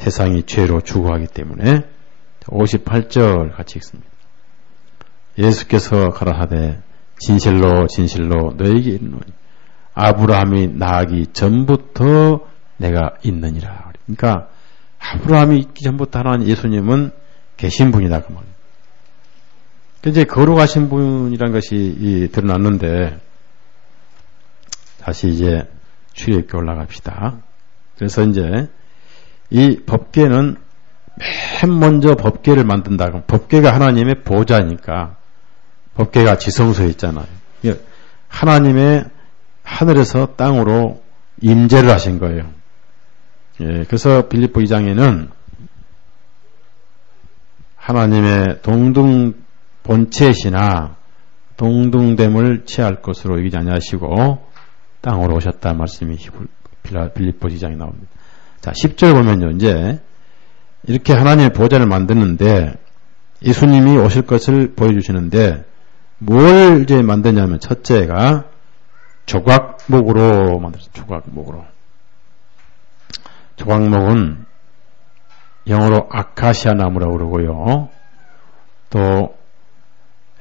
세상이 죄로 죽어가기 때문에 58절 같이 읽습니다. 예수께서 가라사대 진실로 진실로 너에게 이르노니 아브라함이 나기 전부터 내가 있느니라. 그러니까 아브라함이 있기 전부터 하나님 예수님은 계신 분이다 그 말이에요. 이제 거룩하신 분이란 것이 드러났는데 다시 이제 출애굽기 올라갑시다. 그래서 이제 이 법궤는 맨 먼저 법궤를 만든다. 그럼 법궤가 하나님의 보좌니까 법궤가 지성소에 있잖아요. 하나님의 하늘에서 땅으로 임재를 하신 거예요. 예, 그래서 빌립보 2장에는 하나님의 동등 본체시나 동등됨을 취할 것으로 여기지 아니하시고 땅으로 오셨다 말씀이 빌립보 2장에 나옵니다. 자, 10절 보면요. 이제 이렇게 하나님의 보좌를 만드는데 예수님이 오실 것을 보여주시는데 뭘 이제 만드냐면 첫째가 조각목으로 만들었어요. 조각목으로. 조각목은 영어로 아카시아 나무라고 그러고요. 또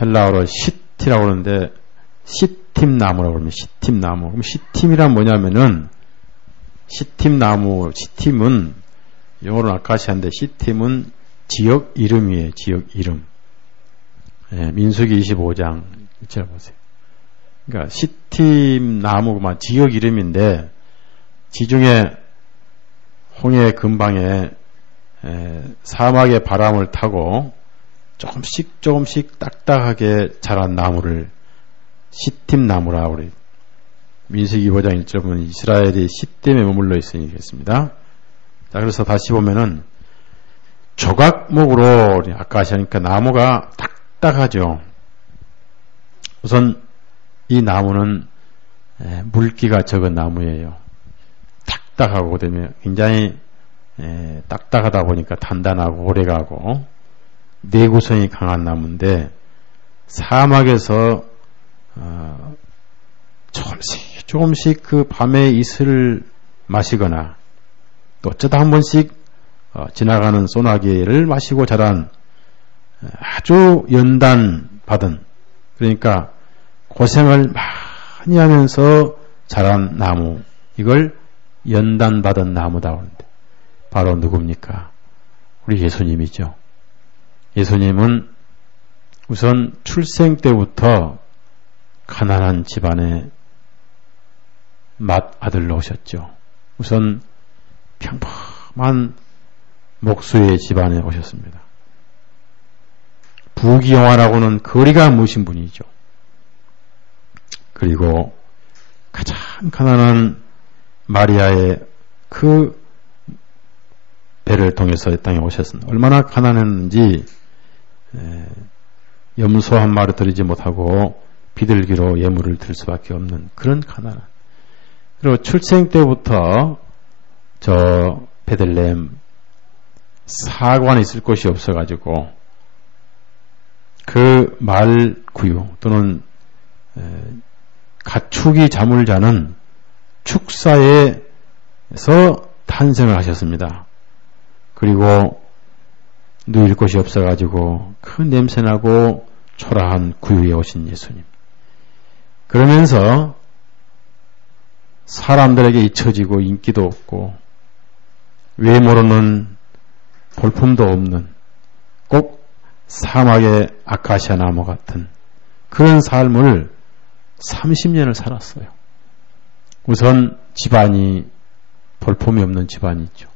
헬라어로 시티라고 그러는데 시팀 나무라고 그러면 시팀 나무. 그럼 시팀이란 뭐냐면은 시팀 나무, 시팀은 영어로는 아카시아인데 시팀은 지역 이름이에요. 지역 이름. 예, 민수기 25장 이체를 보세요. 그러니까 시팀 나무가 지역 이름인데 지중해 홍해 근방에 사막의 바람을 타고 조금씩 딱딱하게 자란 나무를 시팀 나무라고 그래요. 민수기 25장 1절 보면 이스라엘이 시팀에 머물러 있으니 그랬습니다. 자, 그래서 다시 보면은 조각목으로 아카시아니까 나무가 딱딱하죠. 우선 이 나무는 물기가 적은 나무예요. 딱딱하고 그다음에 굉장히 딱딱하다 보니까 단단하고 오래가고 내구성이 강한 나무인데 사막에서 조금씩 그 밤의 이슬을 마시거나 또 어쩌다 한 번씩 지나가는 소나기를 마시고 자란 아주 연단받은, 그러니까 고생을 많이 하면서 자란 나무, 이걸 연단받은 나무다 하는데 바로 누굽니까? 우리 예수님이죠. 예수님은 우선 출생 때부터 가난한 집안의 맏아들로 오셨죠. 우선 평범한 목수의 집안에 오셨습니다. 부귀영화라고는 거리가 머신 분이죠. 그리고 가장 가난한 마리아의 그 배를 통해서 이 땅에 오셨습니다. 얼마나 가난했는지 염소 한 마리 드리지 못하고 비둘기로 예물을 드릴 수밖에 없는 그런 가난한. 그리고 출생 때부터 저 베들레헴 사관에 있을 곳이 없어가지고 그 말구유 또는 가축이 잠을 자는 축사에서 탄생을 하셨습니다. 그리고 누일 곳이 없어가지고 그 냄새나고 초라한 구유에 오신 예수님. 그러면서 사람들에게 잊혀지고 인기도 없고 외모로는 볼품도 없는 꼭 사막의 아카시아 나무 같은 그런 삶을 30년을 살았어요. 우선 집안이 볼품이 없는 집안이죠.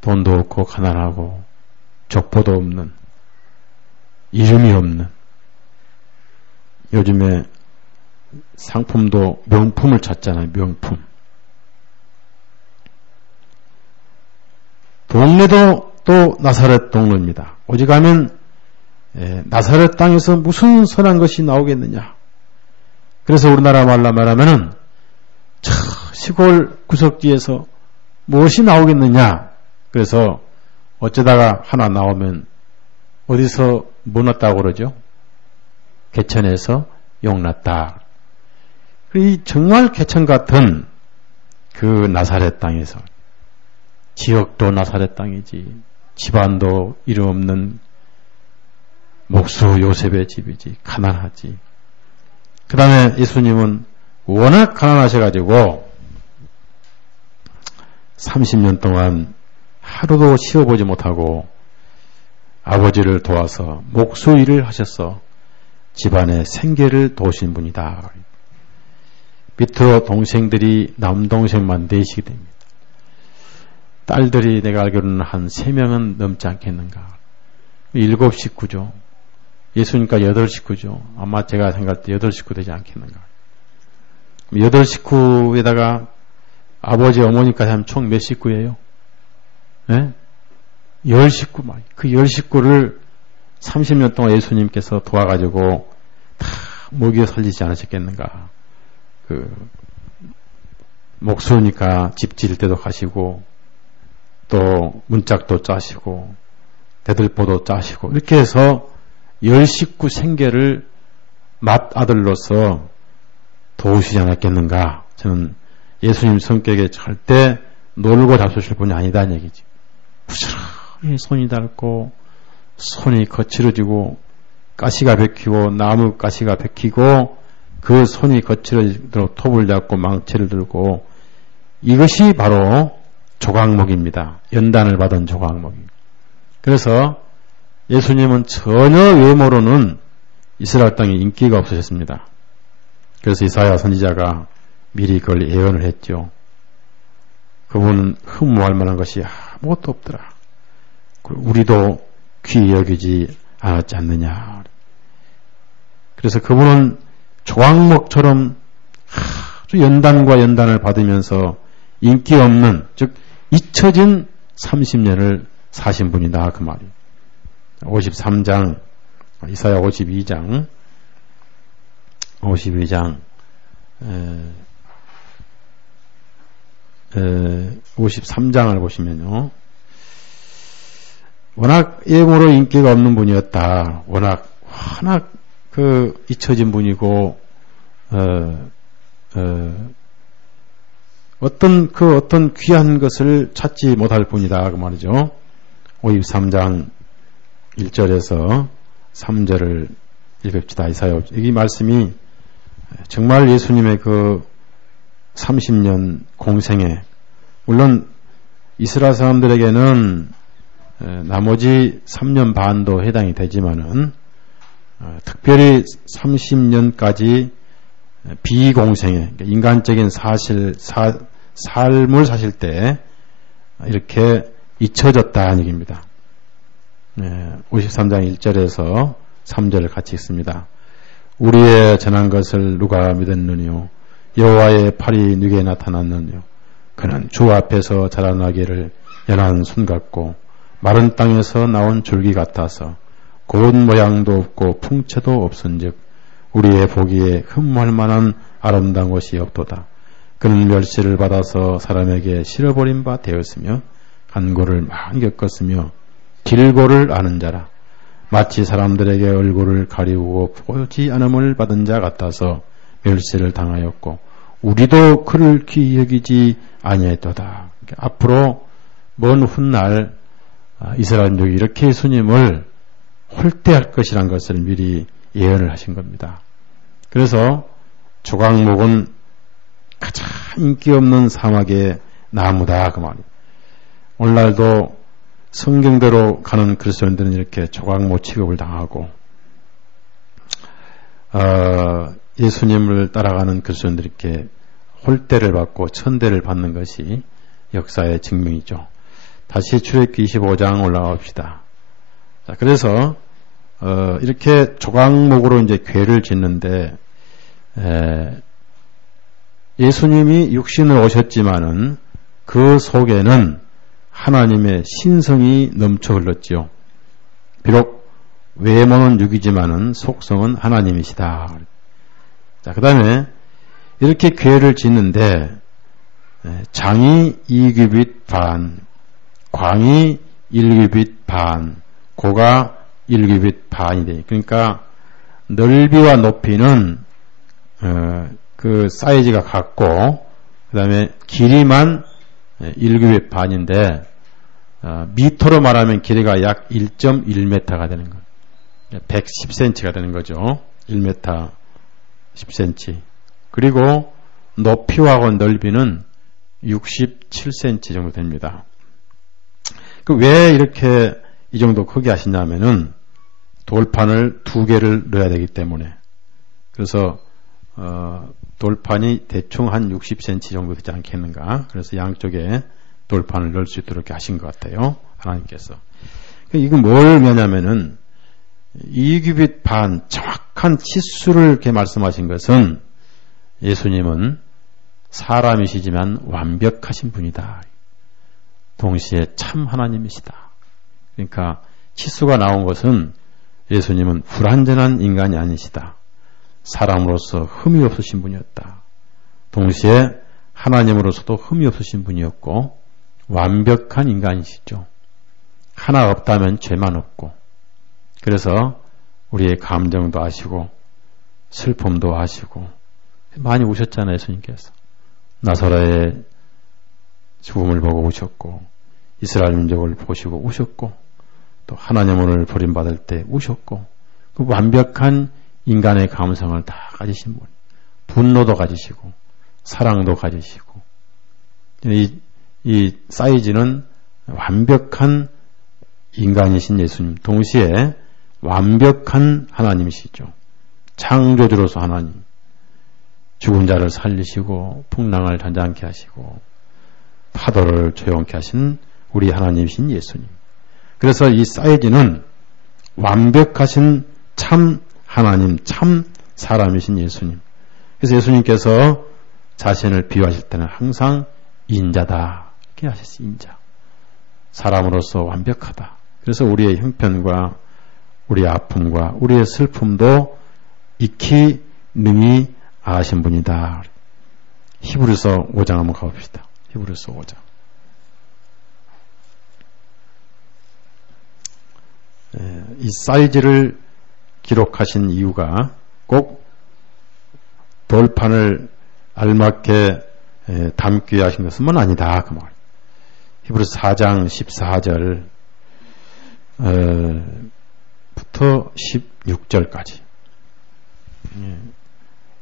돈도 없고 가난하고 족보도 없는, 이름이 없는, 요즘에 상품도 명품을 찾잖아요. 명품. 동네도 또 나사렛 동네입니다. 오직 하면 나사렛 땅에서 무슨 선한 것이 나오겠느냐. 그래서 우리나라 말로 말하면은 시골 구석지에서 무엇이 나오겠느냐. 그래서 어쩌다가 하나 나오면 어디서 뭐 났다고 그러죠? 개천에서 용 났다. 이 정말 개천 같은 그 나사렛 땅에서 지역도 나사렛 땅이지, 집안도 이름 없는 목수 요셉의 집이지, 가난하지. 그 다음에 예수님은 워낙 가난하셔가지고 30년 동안 하루도 쉬어보지 못하고 아버지를 도와서 목수 일을 하셔서 집안의 생계를 도우신 분이다. 밑으로 동생들이 남동생만 4씩 됩니다. 딸들이 내가 알기로는 한 3명은 넘지 않겠는가. 7식구죠. 예수님과 8식구죠. 아마 제가 생각할 때 8식구 되지 않겠는가. 8식구에다가 아버지, 어머니까지 하면 총 몇 식구예요? 네? 10식구. 그 10식구를 30년 동안 예수님께서 도와가지고 다 먹여 살리지 않으셨겠는가. 목수니까 집 지을 때도 가시고, 또 문짝도 짜시고, 대들보도 짜시고, 이렇게 해서 10식구 생계를 맏아들로서 도우시지 않았겠는가. 저는 예수님 성격에 절대 놀고 잡수실 분이 아니다는 얘기지. 부지런히 손이 닳고 손이 거칠어지고 가시가 bek히고 나무 가시가 bek히고 그 손이 거칠어지도록 톱을 잡고 망치를 들고, 이것이 바로 조각목입니다. 연단을 받은 조각목이. 그래서 예수님은 전혀 외모로는 이스라엘 땅에 인기가 없으셨습니다. 그래서 이사야 선지자가 미리 그걸 예언을 했죠. 그분은 흠모할 만한 것이 아무것도 없더라. 우리도 귀히 여기지 않았지 않느냐. 그래서 그분은 조각목처럼 아주 연단과 연단을 받으면서 인기 없는, 즉 잊혀진 30년을 사신 분이다, 그 말이. 53장, 이사야 52장 53장을 보시면요. 워낙 예모로 인기가 없는 분이었다. 워낙 잊혀진 분이고, 어떤 귀한 것을 찾지 못할 분이다. 그 말이죠. 53장 1절에서 3절을 읽읍시다. 이사야. 이 말씀이 정말 예수님의 그 30년 공생에, 물론 이스라엘 사람들에게는 나머지 3년 반도 해당이 되지만은 특별히 30년까지 비공생에, 인간적인 삶을 사실 때 이렇게 잊혀졌다는 얘기입니다. 53장 1절에서 3절을 같이 읽습니다. 우리의 전한 것을 누가 믿었느뇨? 여호와의 팔이 누게 나타났느뇨? 그는 주 앞에서 자라나기를 연한 순 같고 마른 땅에서 나온 줄기 같아서 고운 모양도 없고 풍채도 없은즉 우리의 보기에 흠모할 만한 아름다운 것이 없도다. 그는 멸시를 받아서 사람에게 실어버린 바 되었으며 간고를 많이 겪었으며 길고를 아는 자라. 마치 사람들에게 얼굴을 가리우고 보지 않음을 받은 자 같아서 멸시를 당하였고 우리도 그를 귀히 여기지 아니했도다. 앞으로 먼 훗날 이스라엘족이 이렇게 예수님을 홀대할 것이란 것을 미리 예언을 하신 겁니다. 그래서 조각목은 가장 인기 없는 사막의 나무다, 그 말이에요. 오늘날도 성경대로 가는 그리스도인들은 이렇게 조각목 취급을 당하고, 예수님을 따라가는 그리스도인들이 이렇게 홀대를 받고 천대를 받는 것이 역사의 증명이죠. 다시 출애굽기 25장 올라갑시다. 자, 그래서 이렇게 조각목으로 이제 궤를 짓는데, 예수님이 육신을 오셨지만은 그 속에는 하나님의 신성이 넘쳐 흘렀지요. 비록 외모는 육이지만은 속성은 하나님이시다. 자, 그 다음에 이렇게 궤를 짓는데 장이 2규빗 반, 광이 1규빗 반, 고가 1규빗 반이 돼. 그러니까 넓이와 높이는 그 사이즈가 같고, 그 다음에 길이만 1규빗 반인데 미터로 말하면 길이가 약 1.1m가 되는 거예요. 110cm가 되는 거죠. 1m 10cm. 그리고 높이와 넓이는 67cm 정도 됩니다. 왜 이렇게 이 정도 크게 하시냐면은 돌판을 2개를 넣어야 되기 때문에. 그래서 돌판이 대충 한 60cm 정도 되지 않겠는가. 그래서 양쪽에 돌판을 넣을 수 있도록 하신 것 같아요. 하나님께서. 이건 뭘 의미하냐면은 2규빗 반 정확한 치수를 이렇게 말씀하신 것은 예수님은 사람이시지만 완벽하신 분이다. 동시에 참 하나님이시다. 그러니까 치수가 나온 것은 예수님은 불완전한 인간이 아니시다. 사람으로서 흠이 없으신 분이었다. 동시에 하나님으로서도 흠이 없으신 분이었고 완벽한 인간이시죠. 하나 없다면 죄만 없고 그래서 우리의 감정도 아시고 슬픔도 아시고 많이 우셨잖아요. 예수님께서. 나사로의 죽음을 보고 우셨고 이스라엘 민족을 보시고 우셨고 또 하나님을 버림받을 때 우셨고 그 완벽한 인간의 감성을 다 가지신 분. 분노도 가지시고 사랑도 가지시고 이 사이즈는 완벽한 인간이신 예수님 동시에 완벽한 하나님이시죠. 창조주로서 하나님. 죽은 자를 살리시고 풍랑을 잔잔케 하시고 파도를 조용케 하신 우리 하나님이신 예수님. 그래서 이 사이즈는 완벽하신 참 하나님, 참 사람이신 예수님. 그래서 예수님께서 자신을 비유하실 때는 항상 인자다 이렇게 하셨어요. 인자. 사람으로서 완벽하다. 그래서 우리의 형편과 우리의 아픔과 우리의 슬픔도 익히 능히 아신 분이다. 히브리서 5장 한번 가봅시다. 히브리서 5장. 이 사이즈를 기록하신 이유가 꼭 돌판을 알맞게 담기 위해 하신 것은 아니다. 그 말. 히브리서 4장 14절부터 16절까지.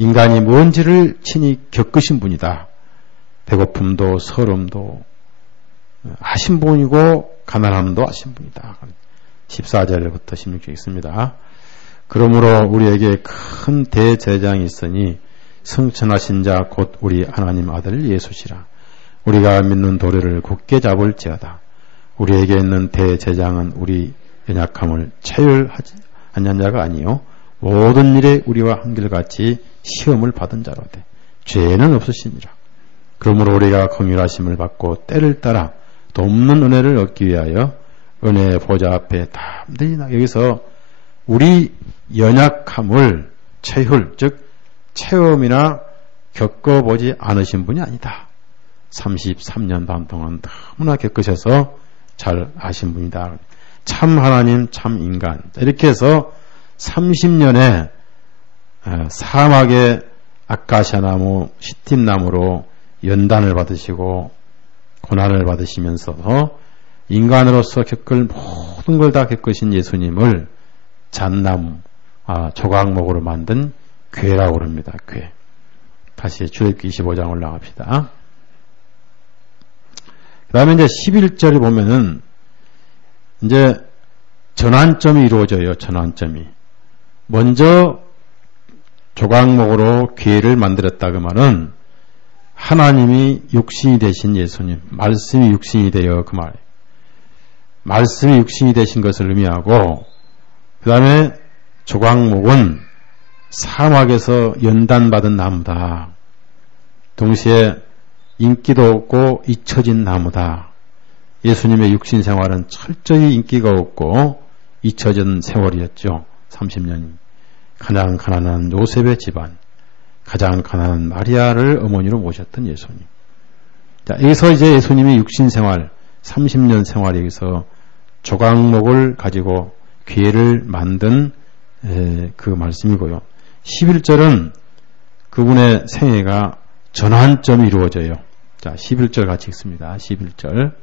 인간이 뭔지를 친히 겪으신 분이다. 배고픔도 서름도 아신 분이고 가난함도 아신 분이다. 14절부터 16절 있습니다. 그러므로 우리에게 큰 대제장이 있으니 성천하신 자 곧 우리 하나님 아들 예수시라. 우리가 믿는 도리를 굳게 잡을지어다. 우리에게 있는 대제장은 우리 연약함을 체휼하지 않는 자가 아니요 모든 일에 우리와 한결같이 시험을 받은 자로되 죄는 없으시니라. 그러므로 우리가 긍휼하심을 받고 때를 따라 돕는 은혜를 얻기 위하여 은혜의 보좌 앞에 담대히 나. 여기서 우리 연약함을 체휼, 즉 체험이나 겪어보지 않으신 분이 아니다. 33년 반 동안 너무나 겪으셔서 잘 아신 분이다. 참 하나님, 참 인간. 이렇게 해서 30년에 사막의 아카시아나무, 시팀나무로 연단을 받으시고 고난을 받으시면서 인간으로서 겪을 모든 걸 다 겪으신 예수님을 잣나무, 조각목으로 만든 궤라고 그럽니다. 궤. 다시 출애굽기 25장 올라갑시다. 그 다음에 이제 11절에 보면은 이제 전환점이 이루어져요. 전환점이. 먼저 조각목으로 궤를 만들었다 그 말은 하나님이 육신이 되신 예수님, 말씀이 육신이 되어 그 말. 말씀이 육신이 되신 것을 의미하고 그 다음에 조각목은 사막에서 연단받은 나무다. 동시에 인기도 없고 잊혀진 나무다. 예수님의 육신 생활은 철저히 인기가 없고 잊혀진 세월이었죠. 30년이. 가장 가난한 요셉의 집안, 가장 가난한 마리아를 어머니로 모셨던 예수님. 자, 여기서 이제 예수님의 육신 생활, 30년 생활에 여기서 조각목을 가지고 궤를 만든 그 말씀이고요. 11절은 그분의 생애가 전환점이 이루어져요. 자, 11절 같이 읽습니다. 11절.